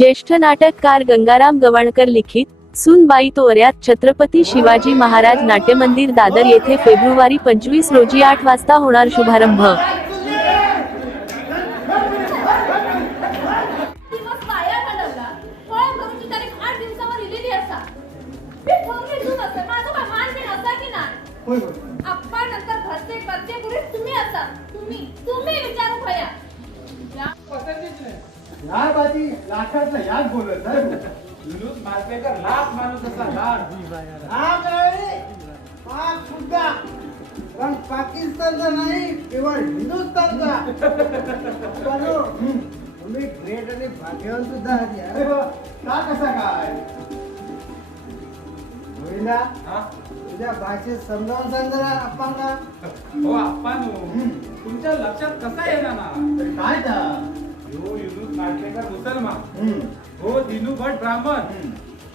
ज्येष्ठ नाटककार गंगाराम गवाणकर लिखित सुनबाई तोऱ्यात छत्रपती शिवाजी महाराज नाट्यमंदिर दादर येथे फेब्रुवारी पंचवीस रोजी आठ वाजता होणार शुभारंभ. फळ भरूची तारीख आठ या बाजी लाखातला याच बोलत. विनोद मालपेकर लाख माणूस असा लाख काय? पाक सुद्धा पण पाकिस्तानचा नाही केवळ हिंदुस्थानचा हम्म. तुम्ही ग्रेट आणि भाग्यवान सुद्धा आहात यार. का कसा काय होईना हा? तुझ्या भाषेत समजावून सांग जरा अप्पांना हो आप्पानो तुमच्या लक्षात कसा येणार ना तर काय त्या हो विनोद मालपेकर मुसलमान. हो दिनू भट ब्राह्मण.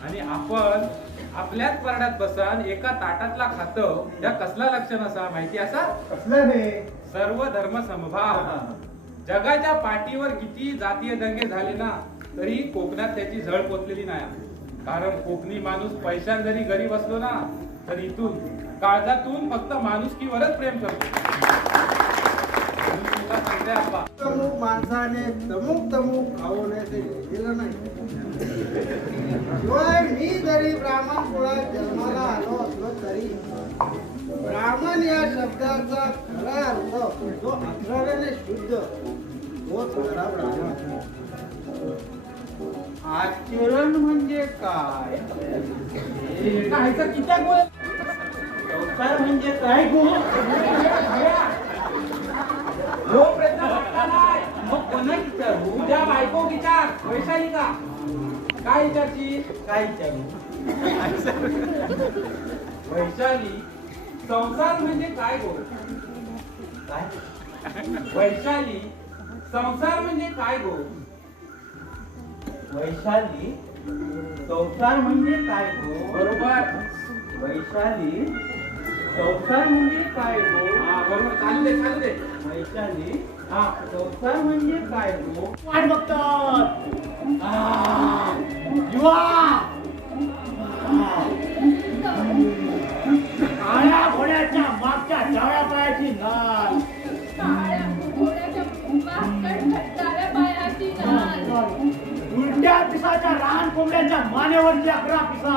आणि आपण आपल्याच परड्यात बसान एका ताटातला खातो. या कसला लक्षण असा माहिती असा? कसलं सर्व धर्म समभाव. जगाच्या पाठीवर किती जातीय दंगे झाले ना तरी कोकणात त्याची झळ पोचलेली नाही. कारण कोकणी माणूस पैशान जरी गरीब असलो ना तर इथून काळजातून फक्त माणुसकीवरच प्रेम करतो. तमुक माणसाने तमुक तमुक खावण्याचे दिलं नाही. शिवाय मी जरी ब्राह्मण कुळात जन्माला आलो असलो तरी ब्राह्मण या शब्दाचा खरा अर्थ जो अक्षराने शुद्ध तोच खरा ब्राह्मण. आचरण म्हणजे काय? बोल संस्कार म्हणजे काय गो हो प्रश्न फक्त नाही. मग कोणा विचारू उद्या बायको विचार वैशाली का काय विचारची काय विचारू? वैशाली संसार म्हणजे काय गो? काय? वैशाली संसार म्हणजे काय गो? वैशाली संसार म्हणजे काय गो? बरोबर. वैशाली संसार म्हणजे काय गो हा बरोबर. चालू दे चालू दे हा संसार म्हणजे काय गो वाट बघतात. युवा. काळ्या घोड्याच्या मागच्या खट्टाऱ्या पायाची नाल उलट्या पिसाच्या लहान कोंबड्याच्या मानेवरची अकरा पिसा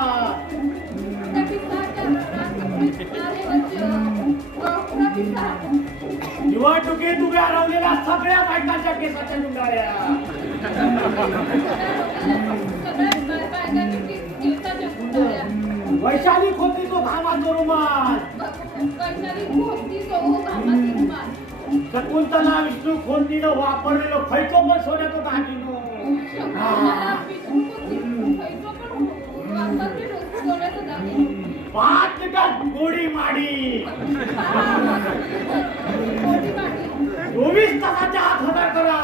निवडणुकीत उभ्या राहिलेल्या सगळ्या बायकांच्या केसाच्या गुंडाळ्या वैशाली खोती तो घामाचा रुमाल शकुंतला विष्णू खोंतीनं वापरलेलं खैको पण सोन्याचं दागिनो पाच लिटर गोडी माडी. চা ধরা করা